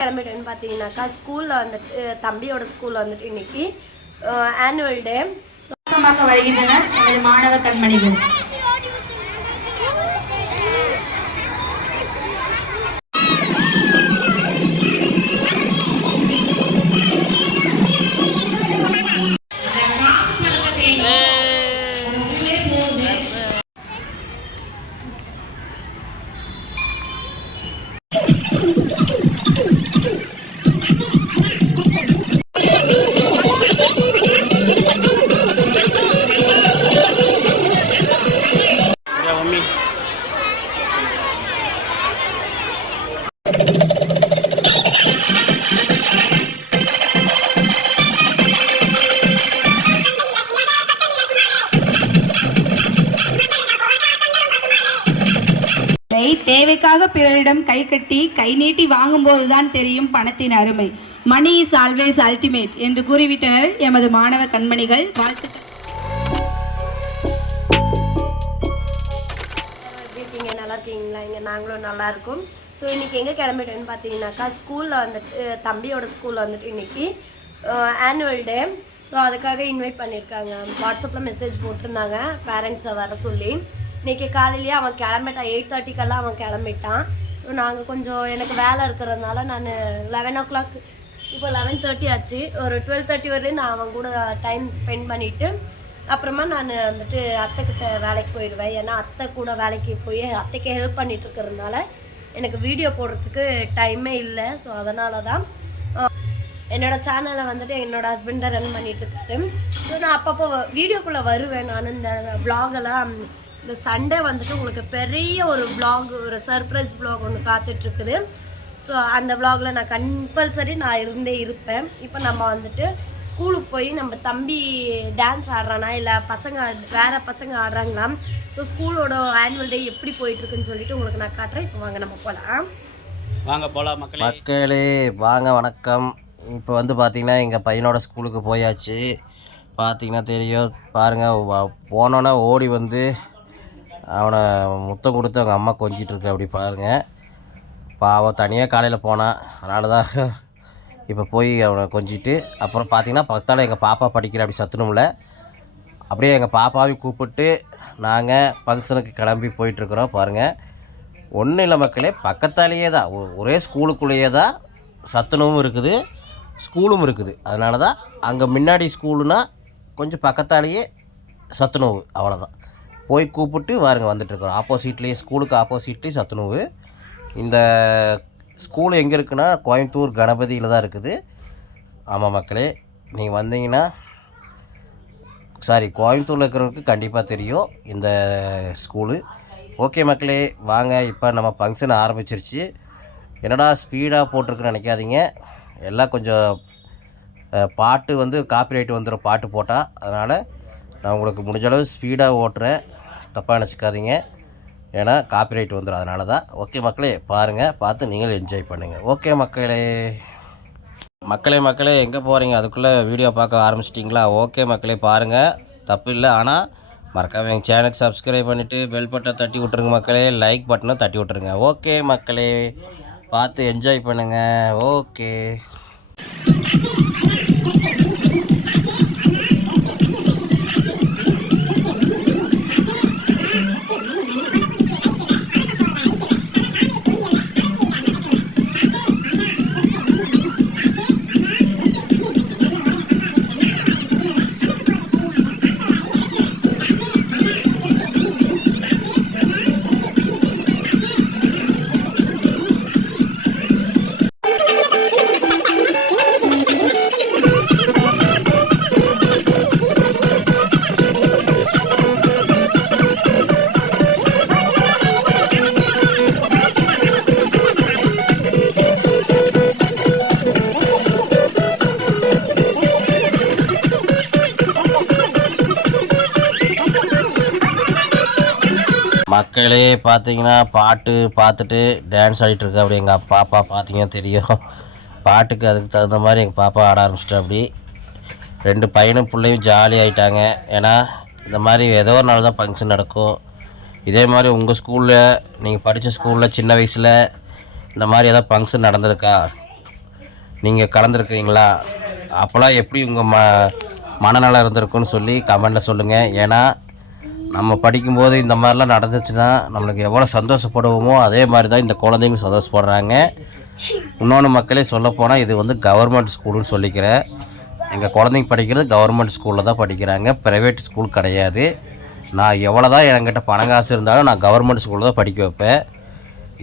கிளம்பிட்டேன்னு பார்த்தீங்கன்னாக்கா ஸ்கூலில் வந்துட்டு தம்பியோட ஸ்கூலில் வந்துட்டு இன்னைக்கு ஆனுவல் டே வருகின்றனர் மாணவ கண்மணிகள். தேவைக்காக பிறரிடம் கை கட்டி கை நீட்டி வாங்கும்போதுதான் தெரியும் பணத்தின் அருமை. மணி இஸ் ஆல்வேஸ் அல்டிமேட் என்று கூறிவிட்டனர் எமது மாணவ கண்மணிகள். வாழ்த்துக்கள். எப்படி இருக்கீங்க? நல்லா இருக்கீங்களா? இங்கே நாங்களும் நல்லா இருக்கும். ஸோ இன்றைக்கி எங்கே கிளம்பிட்டேன்னு பார்த்தீங்கன்னாக்கா ஸ்கூலில் வந்துட்டு தம்பியோட ஸ்கூலில் வந்துட்டு இன்றைக்கி ஆனுவல் டே. ஸோ அதுக்காக இன்வைட் பண்ணியிருக்காங்க. வாட்ஸ்அப்பில் மெசேஜ் போட்டிருந்தாங்க பேரண்ட்ஸை வர சொல்லி. இன்றைக்கி காலையிலேயே அவன் கிளம்பிட்டான். 8:30 அவன் கிளம்பிட்டான். ஸோ நாங்கள் கொஞ்சம் எனக்கு வேலை இருக்கிறதுனால நான் 11 o'clock இப்போ 11:30 ஆச்சு. ஒரு 12:30 வரையும் நான் அவன் கூட டைம் ஸ்பெண்ட் பண்ணிவிட்டு அப்புறமா நான் வந்துட்டு அத்தைக்கிட்ட வேலைக்கு போயிடுவேன். ஏன்னா அத்தை கூட வேலைக்கு போய் அத்தைக்கு ஹெல்ப் பண்ணிகிட்டு இருக்கிறதுனால எனக்கு வீடியோ போடுறதுக்கு டைமே இல்லை. ஸோ அதனால தான் என்னோடய சேனலை வந்துட்டு என்னோடய ஹஸ்பண்ட் தான் ரன் பண்ணிகிட்ருக்காரு. ஸோ நான் அப்பப்போ வீடியோக்குள்ளே வருவேன். நான் இந்த விலாகெல்லாம் இந்த சண்டே வந்துட்டு உங்களுக்கு பெரிய ஒரு விலாக், ஒரு சர்ப்ரைஸ் விலாக் ஒன்று காத்துட்ருக்குது. ஸோ அந்த விலாகில் நான் கம்பல்சரி நான் இருப்பேன். இப்போ நம்ம வந்துட்டு ஸ்கூலுக்கு போய் நம்ம தம்பி டான்ஸ் ஆடுறானா இல்லை வேறு பசங்க ஆடுறாங்களா, ஸோ ஸ்கூலோட ஆனுவல் டே எப்படி போயிட்டுருக்குன்னு சொல்லிட்டு உங்களுக்கு நான் காட்டுறேன். இப்போ வாங்க நம்ம போகலாம். மக்களே வாங்க, வணக்கம். இப்போ வந்து பார்த்திங்கன்னா எங்கள் பையனோட ஸ்கூலுக்கு போயாச்சு. பார்த்திங்கன்னா தெரியும், பாருங்கள். போனோன்னே ஓடி வந்து அவனை முத்தம் கொடுத்து அவங்க அம்மா கொஞ்சிட்ருக்கு. அப்படி பாருங்கள், பாவம் தனியாக காலையில் போனான். அதனால தான் இப்போ போய் அவனை கொஞ்சிட்டு அப்புறம் பார்த்திங்கன்னா பக்கத்தால் எங்கள் பாப்பா படிக்கிற அப்படி சத்துணும்ல, அப்படியே எங்கள் பாப்பாவையும் கூப்பிட்டு நாங்கள் ஃபங்க்ஷனுக்கு கிளம்பி போயிட்டுருக்குறோம். பாருங்கள், ஒன்றும் இல்லை மக்களே, பக்கத்தாலேயே தான், ஒரே ஸ்கூலுக்குள்ளேயே தான் சத்துணவும் இருக்குது, ஸ்கூலும் இருக்குது. அதனால தான் அங்கே முன்னாடி ஸ்கூலுனா கொஞ்சம் பக்கத்தாலேயே சத்துணவு, அவ்வளோதான். போய் கூப்பிட்டு வாருங்க வந்துட்டுருக்குறோம். ஆப்போசிட்லேயே, ஸ்கூலுக்கு ஆப்போசிட்லேயே சத்துணவு. இந்த ஸ்கூல் எங்கே இருக்குன்னா கோயம்புத்தூர் கணபதியில் தான் இருக்குது. ஆமாம் மக்களே, நீங்கள் வந்தீங்கன்னா கோயம்புத்தூரில் இருக்கிறவங்களுக்கு கண்டிப்பாக தெரியும் இந்த ஸ்கூலு. ஓகே மக்களே, வாங்க. இப்போ நம்ம ஃபங்க்ஷன் ஆரம்பிச்சிருச்சு. என்னடா ஸ்பீடாக போட்டிருக்குன்னு நினைக்காதீங்க. எல்லாம் கொஞ்சம் பாட்டு வந்து காப்பிரைட் வந்துடும் பாட்டு போட்டால். அதனால் நான் உங்களுக்கு முடிஞ்சளவு ஸ்பீடாக ஓட்டுறேன், தப்பாக நினச்சிக்காதீங்க. ஏன்னா காப்பிரைட் வந்துடும், அதனால தான். ஓகே மக்களே, பாருங்கள், பார்த்து நீங்களும் என்ஜாய் பண்ணுங்கள். ஓகே மக்களே எங்கே போகிறீங்க? அதுக்குள்ளே வீடியோ பார்க்க ஆரம்பிச்சிட்டிங்களா? ஓகே மக்களே, பாருங்கள், தப்பு இல்லை. ஆனால் மறக்காம எங்கள் சேனலுக்கு சப்ஸ்கிரைப் பண்ணிவிட்டு பெல் பட்டனை தட்டி விட்ருங்க மக்களே. லைக் பட்டனை தட்டி விட்ருங்க. ஓகே மக்களே, பார்த்து என்ஜாய் பண்ணுங்கள். ஓகே. மக்களே பார்த்தீங்கன்னா பாட்டு பார்த்துட்டு டான்ஸ் ஆடிட்டுருக்க. அப்படி எங்கள் பாப்பா பார்த்தீங்கன்னா தெரியும், பாட்டுக்கு அதுக்கு தகுந்த மாதிரி எங்கள் பாப்பா ஆட ஆரம்பிச்சிட்டா. அப்படி 2 பையனும் பிள்ளையும் ஜாலி ஆகிட்டாங்க. ஏன்னா இந்த மாதிரி ஏதோ ஒரு நாள் தான் ஃபங்க்ஷன் நடக்கும். இதே மாதிரி உங்கள் ஸ்கூலில், நீங்கள் படித்த ஸ்கூலில் சின்ன வயசில் இந்த மாதிரி ஏதாவது ஃபங்க்ஷன் நடந்திருக்கா? நீங்கள் கலந்துருக்கீங்களா? அப்போல்லாம் எப்படி உங்கள் மனநலம் இருந்திருக்குன்னு சொல்லி கமெண்டில் சொல்லுங்கள். ஏன்னா நம்ம படிக்கும்போது இந்த மாதிரிலாம் நடந்துச்சுன்னா நம்மளுக்கு எவ்வளோ சந்தோஷப்படுவோமோ அதே மாதிரி தான் இந்த குழந்தைங்க சந்தோஷப்படுறாங்க. இன்னொன்று மக்களே சொல்லப்போனால் இது வந்து கவர்மெண்ட் ஸ்கூலுன்னு சொல்லிக்கிறேன். எங்கள் குழந்தைங்க படிக்கிறது கவர்மெண்ட் ஸ்கூலில் தான் படிக்கிறாங்க, ப்ரைவேட் ஸ்கூல் கிடையாது. நான் எவ்வளோ தான் என்கிட்ட பணம் காசு இருந்தாலும் நான் கவர்மெண்ட் ஸ்கூலில் தான் படிக்க வைப்பேன்.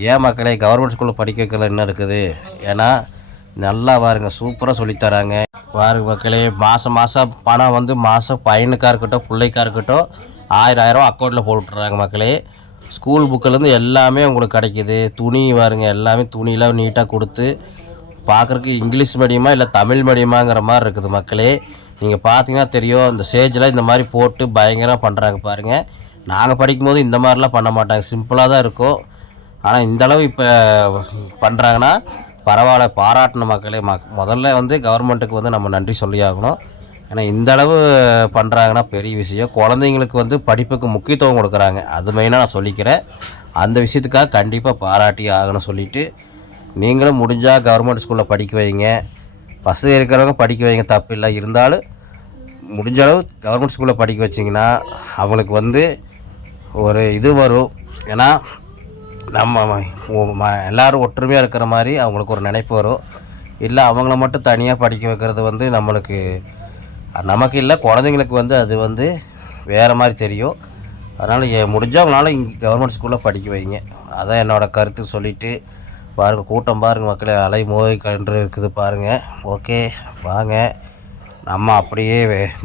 ஏன் மக்களே, கவர்மெண்ட் ஸ்கூலில் படிக்க வைக்கிறது என்ன இருக்குது? ஏன்னா நல்லா பாருங்க, சூப்பராக சொல்லித்தராங்க. பாருங்க மக்களே, மாதம் பணம் வந்து மாதம் பையனுக்காக இருக்கட்டும் பிள்ளைக்காக இருக்கட்டும் 1000 அக்கௌண்ட்டில் போட்டுட்றாங்க மக்களே. ஸ்கூல் புக்கிலேருந்து எல்லாமே உங்களுக்கு கிடைக்கிது. துணி பாருங்க, எல்லாமே துணியெலாம் நீட்டாக கொடுத்து பார்க்குறக்கு இங்கிலீஷ் மீடியமாக இல்லை தமிழ் மீடியமாங்கிற மாதிரி இருக்குது மக்களே. நீங்கள் பார்த்தீங்கன்னா தெரியும், இந்த ஸ்டேஜில் இந்த மாதிரி போட்டு பயங்கரமாக பண்ணுறாங்க பாருங்கள். நாங்கள் படிக்கும்போது இந்த மாதிரிலாம் பண்ண மாட்டாங்க, சிம்பிளாக தான் இருக்கும். ஆனால் இந்தளவு இப்போ பண்ணுறாங்கன்னா பரவாயில்ல, பாராட்டணும் மக்களே. முதல்ல வந்து கவர்மெண்ட்டுக்கு வந்து நம்ம நன்றி சொல்லி ஆகணும். ஏன்னா இந்தளவு பண்ணுறாங்கன்னா பெரிய விஷயம். குழந்தைங்களுக்கு வந்து படிப்புக்கு முக்கியத்துவம் கொடுக்குறாங்க, அது மெயினாக நான் சொல்லிக்கிறேன். அந்த விஷயத்துக்காக கண்டிப்பாக பாராட்டி ஆகணும் சொல்லிவிட்டு, நீங்களும் முடிஞ்சால் கவர்மெண்ட் ஸ்கூலில் படிக்க வைங்க. வசதி இருக்கிறவங்க படிக்க வைங்க, தப்பு இல்லை. இருந்தாலும் முடிஞ்ச அளவு கவர்மெண்ட் ஸ்கூலில் படிக்க வச்சிங்கன்னா அவங்களுக்கு வந்து ஒரு இது வரும். ஏன்னா நம்ம எல்லோரும் ஒற்றுமையாக இருக்கிற மாதிரி அவங்களுக்கு ஒரு நினைப்பு வரும். இல்லை அவங்கள மட்டும் தனியாக படிக்க வைக்கிறது வந்து நமக்கு இல்லை, குழந்தைங்களுக்கு வந்து அது வந்து வேறு மாதிரி தெரியும். அதனால் முடிஞ்சவங்களால இங்கே கவர்மெண்ட் ஸ்கூலில் படிக்க வைங்க. அதான் என்னோடய கருத்து சொல்லிவிட்டு, பாருங்கள் கூட்டம் பாருங்கள் மக்களே, அலை மோதி கன்று இருக்குது பாருங்கள். ஓகே, வாங்க நம்ம அப்படியே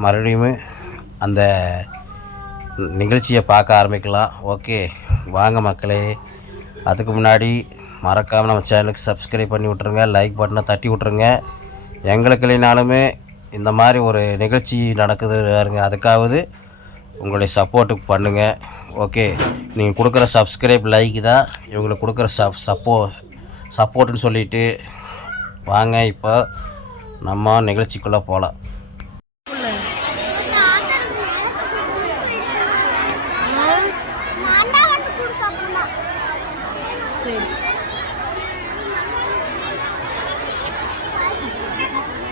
மறுபடியும் அந்த நிகழ்ச்சியை பார்க்க ஆரம்பிக்கலாம். ஓகே வாங்க மக்களே. அதுக்கு முன்னாடி மறக்காமல் நம்ம சேனலுக்கு சப்ஸ்கிரைப் பண்ணி விட்ருங்க, லைக் பட்டனை தட்டி விட்ருங்க. எங்களுக்கு இல்லைனாலுமே இந்த மாதிரி ஒரு நிகழ்ச்சி நடக்குது பாருங்க, அதுக்காவது உங்களுடைய சப்போர்ட்டுக்கு பண்ணுங்கள். ஓகே, நீங்கள் கொடுக்குற சப்ஸ்கிரைப் லைக் தான் இவங்களுக்கு கொடுக்குற சப்போர்ட்டுன்னு சொல்லிவிட்டு வாங்க இப்போ நம்ம நிகழ்ச்சிக்குள்ளே போகலாம்.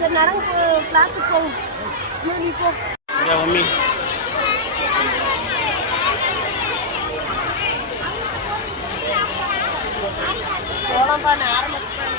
சரி நடங்க, கிளாஸுக்கு போவோம். நீ போ. மம்மி போகலாம்ப்பா, நான் ஆரம்பிச்சுட்டேன்.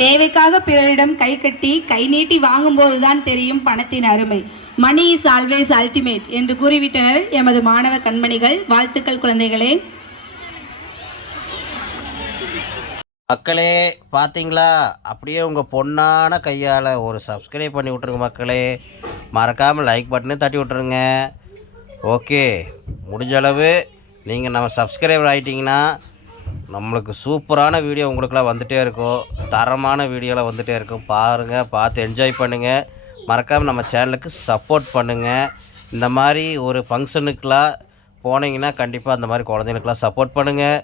தேவைக்காக பிறரிடம் கை கட்டி கை நீட்டி வாங்கும்போதுதான் தெரியும் பணத்தின் அருமை. மணி இஸ் ஆல்வேஸ் அல்டிமேட் என்று கூறிவிட்டனர் எமது மாணவ கண்மணிகள். வாழ்த்துக்கள் குழந்தைகளே. மக்களே பார்த்தீங்களா, அப்படியே உங்கள் பொண்ணான கையால் ஒரு சப்ஸ்கிரைப் பண்ணி விட்ருங்க மக்களே. மறக்காமல் லைக் பட்டனே தட்டி விட்ருங்க. ஓகே, முடிஞ்ச அளவு நீங்கள் நம்ம சப்ஸ்கிரைபர் ஆகிட்டிங்கன்னா நம்மளுக்கு சூப்பரான வீடியோ உங்களுக்குலாம் வந்துகிட்டே இருக்கும். தரமான வீடியோலாம் வந்துகிட்டே இருக்கும். பாருங்கள், பார்த்து என்ஜாய் பண்ணுங்கள். மறக்காமல் நம்ம சேனலுக்கு சப்போர்ட் பண்ணுங்கள். இந்த மாதிரி ஒரு ஃபங்க்ஷனுக்கெலாம் போனீங்கன்னா கண்டிப்பாக அந்த மாதிரி குழந்தைங்களுக்கெலாம் சப்போர்ட் பண்ணுங்கள்.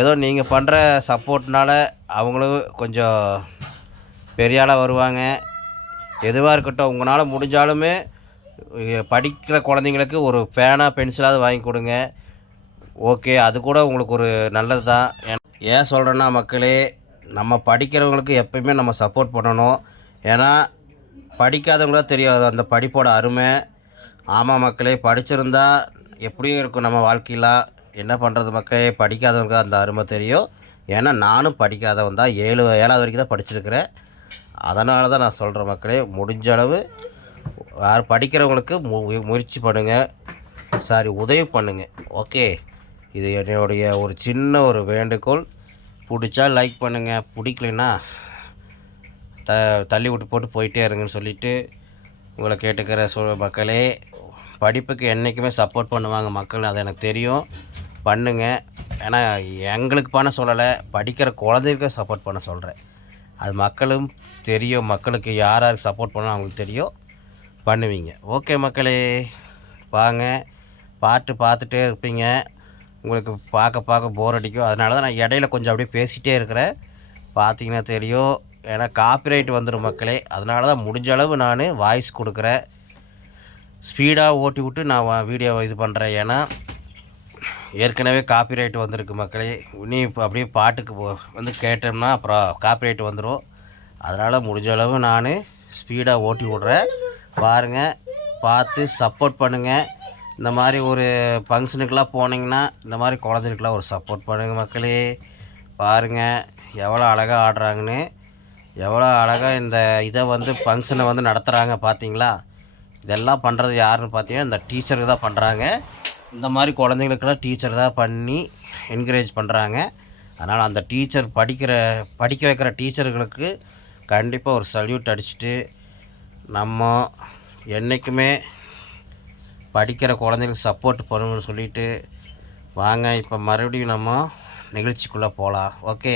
ஏதோ நீங்கள் பண்ணுற சப்போர்ட்னால் அவங்களும் கொஞ்சம் பெரிய ஆளாக வருவாங்க. எதுவாக இருக்கட்டும், உங்களால் முடிஞ்சாலுமே படிக்கிற குழந்தைங்களுக்கு ஒரு பேனா பென்சிலாவது வாங்கி கொடுங்க. ஓகே, அது கூட உங்களுக்கு ஒரு நல்லது தான். ஏன் சொல்கிறேன்னா மக்களே, நம்ம படிக்கிறவங்களுக்கு எப்பயுமே நம்ம சப்போர்ட் பண்ணணும். ஏன்னா படிக்காதவங்களா தெரியாது அந்த படிப்போட அருமை. ஆமாம் மக்களே, படிச்சிருந்தா எப்படியும் இருக்கும் நம்ம வாழ்க்கையில். என்ன பண்ணுறது மக்களே, படிக்காதவங்களுக்கு அந்த அருமை தெரியும். ஏன்னா நானும் படிக்காதவன் தான். 7வது வரைக்கும் தான் படிச்சிருக்கிறேன். அதனால தான் நான் சொல்கிறேன் மக்களே, முடிஞ்ச அளவு யார் படிக்கிறவங்களுக்கு முயற்சி பண்ணுங்கள், உதவி பண்ணுங்கள். ஓகே, இது என்னுடைய ஒரு சின்ன ஒரு வேண்டுகோள். பிடிச்சா லைக் பண்ணுங்கள், பிடிக்கலைன்னா தள்ளி விட்டு போட்டு போயிட்டே இருங்கன்னு சொல்லிவிட்டு உங்களை கேட்டுக்கிற மக்களே. படிப்புக்கு என்றைக்குமே சப்போர்ட் பண்ணுவாங்க மக்கள், அது எனக்கு தெரியும். பண்ணுங்கள். ஏன்னா எங்களுக்கு பண்ண சொல்லலை, படிக்கிற குழந்தைகளுக்கு சப்போர்ட் பண்ண சொல்கிறேன். அது மக்களும் தெரியும். மக்களுக்கு யார் யாருக்கு சப்போர்ட் பண்ணணும் அவங்களுக்கு தெரியும். பண்ணுவீங்க. ஓகே மக்களே, வாங்க. பார்த்துட்டே இருப்பீங்க. உங்களுக்கு பார்க்க போர் அடிக்கும். அதனால தான் நான் இடையில கொஞ்சம் அப்படியே பேசிகிட்டே இருக்கிறேன். பார்த்தீங்கன்னா தெரியும். ஏன்னா காப்பிரைட் வந்துடும் மக்களே. அதனால தான் முடிஞ்ச அளவு நான் வாய்ஸ் கொடுக்குறேன். ஸ்பீடாக ஓட்டி விட்டு நான் வீடியோ இது பண்ணுறேன். ஏன்னா ஏற்கனவே காப்பிரைட் வந்திருக்கு மக்களே. இனி இப்போ அப்படியே பாட்டுக்கு வந்து கேட்டோம்னா அப்புறம் காப்பிரைட் வந்துடும். அதனால் முடிஞ்ச அளவு நான் ஸ்பீடாக ஓட்டி விட்றேன். பாருங்கள், பார்த்து சப்போர்ட் பண்ணுங்கள். இந்த மாதிரி ஒரு ஃபங்க்ஷனுக்கெலாம் போனீங்கன்னா இந்த மாதிரி குழந்தைகளுக்கெலாம் ஒரு சப்போர்ட் பண்ணுங்கள் மக்களே. பாருங்கள் எவ்வளோ அழகாக ஆடுறாங்கன்னு, எவ்வளோ அழகாக இந்த இதை வந்து ஃபங்க்ஷனை வந்து நடத்துகிறாங்க. பார்த்தீங்களா, இதெல்லாம் பண்ணுறது யாருன்னு பார்த்தீங்கன்னா இந்த டீச்சருக்கு தான் பண்ணுறாங்க. இந்த மாதிரி குழந்தைங்களுக்கெல்லாம் டீச்சர் தான் பண்ணி என்கரேஜ் பண்ணுறாங்க. அதனால் அந்த டீச்சர் படிக்க வைக்கிற டீச்சர்களுக்கு கண்டிப்பாக ஒரு சல்யூட் அடிச்சுட்டு நம்ம என்றைக்குமே படிக்கிற குழந்தைங்களுக்கு சப்போர்ட் பண்ணணும்னு சொல்லிவிட்டு வாங்க இப்போ மறுபடியும் நம்ம நிகழ்ச்சிக்குள்ளே போகலாம். ஓகே.